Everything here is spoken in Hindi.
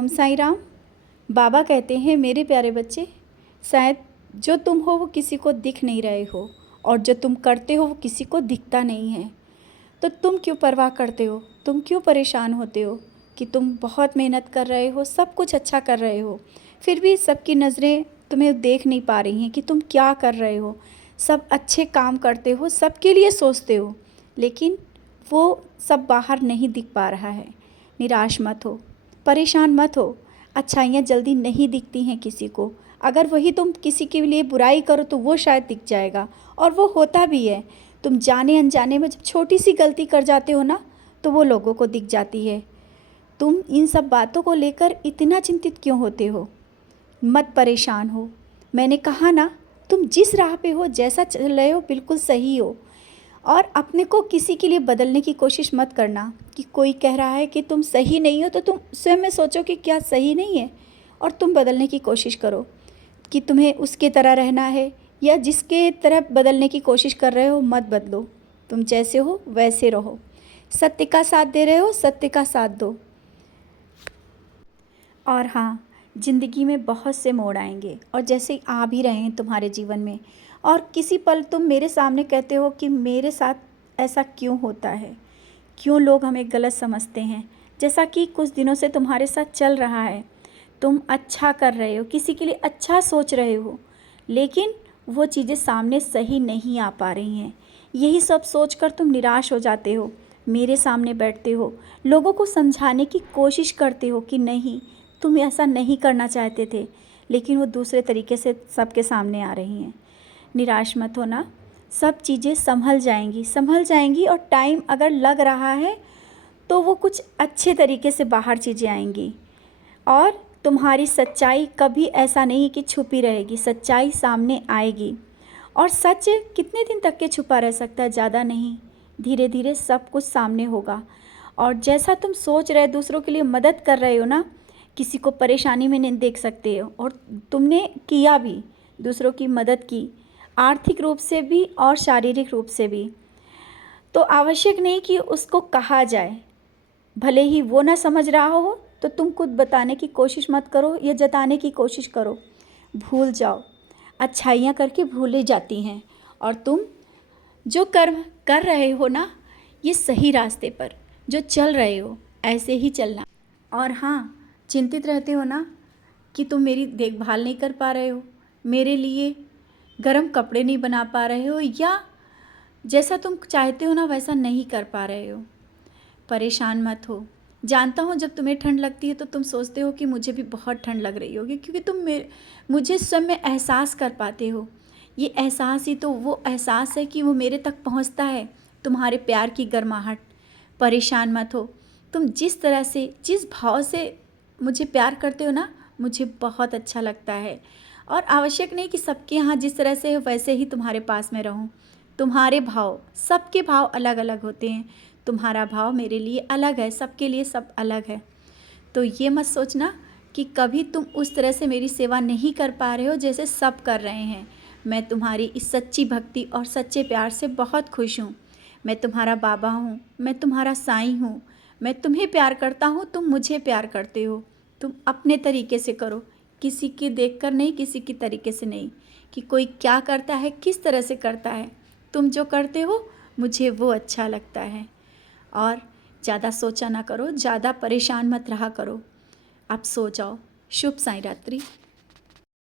ओम साईं राम। बाबा कहते हैं, मेरे प्यारे बच्चे, शायद जो तुम हो वो किसी को दिख नहीं रहे हो, और जो तुम करते हो वो किसी को दिखता नहीं है। तो तुम क्यों परवाह करते हो? तुम क्यों परेशान होते हो कि तुम बहुत मेहनत कर रहे हो, सब कुछ अच्छा कर रहे हो, फिर भी सबकी नज़रें तुम्हें देख नहीं पा रही हैं कि तुम क्या कर रहे हो। सब अच्छे काम करते हो, सबके लिए सोचते हो, लेकिन वो सब बाहर नहीं दिख पा रहा है। निराश मत हो, परेशान मत हो। अच्छाइयाँ जल्दी नहीं दिखती हैं किसी को। अगर वही तुम किसी के लिए बुराई करो तो वो शायद दिख जाएगा, और वो होता भी है। तुम जाने अनजाने में जब छोटी सी गलती कर जाते हो ना, तो वो लोगों को दिख जाती है। तुम इन सब बातों को लेकर इतना चिंतित क्यों होते हो? मत परेशान हो। मैंने कहा ना, तुम जिस राह पे हो, जैसा चल रहे हो, बिल्कुल सही हो। और अपने को किसी के लिए बदलने की कोशिश मत करना कि कोई कह रहा है कि तुम सही नहीं हो, तो तुम स्वयं में सोचो कि क्या सही नहीं है, और तुम बदलने की कोशिश करो कि तुम्हें उसके तरह रहना है, या जिसके तरह बदलने की कोशिश कर रहे हो मत बदलो। तुम जैसे हो वैसे रहो। सत्य का साथ दे रहे हो, सत्य का साथ दो। और हाँ, ज़िंदगी में बहुत से मोड़ आएंगे, और जैसे आ भी रहे हैं तुम्हारे जीवन में। और किसी पल तुम मेरे सामने कहते हो कि मेरे साथ ऐसा क्यों होता है, क्यों लोग हमें गलत समझते हैं। जैसा कि कुछ दिनों से तुम्हारे साथ चल रहा है, तुम अच्छा कर रहे हो, किसी के लिए अच्छा सोच रहे हो, लेकिन वो चीज़ें सामने सही नहीं आ पा रही हैं। यही सब सोचकर तुम निराश हो जाते हो, मेरे सामने बैठते हो, लोगों को समझाने की कोशिश करते हो कि नहीं, तुम ऐसा नहीं करना चाहते थे, लेकिन वो दूसरे तरीके से सबके सामने आ रही हैं। निराश मत होना, सब चीज़ें संभल जाएंगी, और टाइम अगर लग रहा है तो वो कुछ अच्छे तरीके से बाहर चीज़ें आएंगी। और तुम्हारी सच्चाई कभी ऐसा नहीं कि छुपी रहेगी, सच्चाई सामने आएगी। और सच कितने दिन तक के छुपा रह सकता है? ज़्यादा नहीं, धीरे धीरे सब कुछ सामने होगा। और जैसा तुम सोच रहे, दूसरों के लिए मदद कर रहे हो ना, किसी को परेशानी में नहीं देख सकते हो, और तुमने किया भी, दूसरों की मदद की, आर्थिक रूप से भी और शारीरिक रूप से भी। तो आवश्यक नहीं कि उसको कहा जाए, भले ही वो ना समझ रहा हो तो तुम खुद बताने की कोशिश मत करो या जताने की कोशिश करो। भूल जाओ, अच्छाइयाँ करके भूले जाती हैं। और तुम जो कर्म कर रहे हो ना, ये सही रास्ते पर जो चल रहे हो, ऐसे ही चलना। और हाँ, चिंतित रहते हो ना कि तुम मेरी देखभाल नहीं कर पा रहे हो, मेरे लिए गर्म कपड़े नहीं बना पा रहे हो, या जैसा तुम चाहते हो ना वैसा नहीं कर पा रहे हो। परेशान मत हो। जानता हूँ जब तुम्हें ठंड लगती है तो तुम सोचते हो कि मुझे भी बहुत ठंड लग रही होगी, क्योंकि तुम मुझे स्वयं में एहसास कर पाते हो। ये एहसास ही तो वो एहसास है कि वो मेरे तक पहुँचता है, तुम्हारे प्यार की गर्माहट। परेशान मत हो। तुम जिस तरह से, जिस भाव से मुझे प्यार करते हो ना, मुझे बहुत अच्छा लगता है। और आवश्यक नहीं कि सबके यहाँ जिस तरह से हो वैसे ही तुम्हारे पास में रहूं। तुम्हारे भाव, सबके भाव अलग अलग होते हैं। तुम्हारा भाव मेरे लिए अलग है, सबके लिए सब अलग है। तो ये मत सोचना कि कभी तुम उस तरह से मेरी सेवा नहीं कर पा रहे हो जैसे सब कर रहे हैं। मैं तुम्हारी इस सच्ची भक्ति और सच्चे प्यार से बहुत खुश हूँ। मैं तुम्हारा बाबा हूँ, मैं तुम्हारा साईं हूँ। मैं तुम्हें प्यार करता हूँ, तुम मुझे प्यार करते हो। तुम अपने तरीके से करो, किसी की देखकर नहीं, किसी की तरीके से नहीं, कि कोई क्या करता है, किस तरह से करता है। तुम जो करते हो मुझे वो अच्छा लगता है। और ज़्यादा सोचा ना करो, ज़्यादा परेशान मत रहा करो। आप सो जाओ। शुभ साईं रात्रि।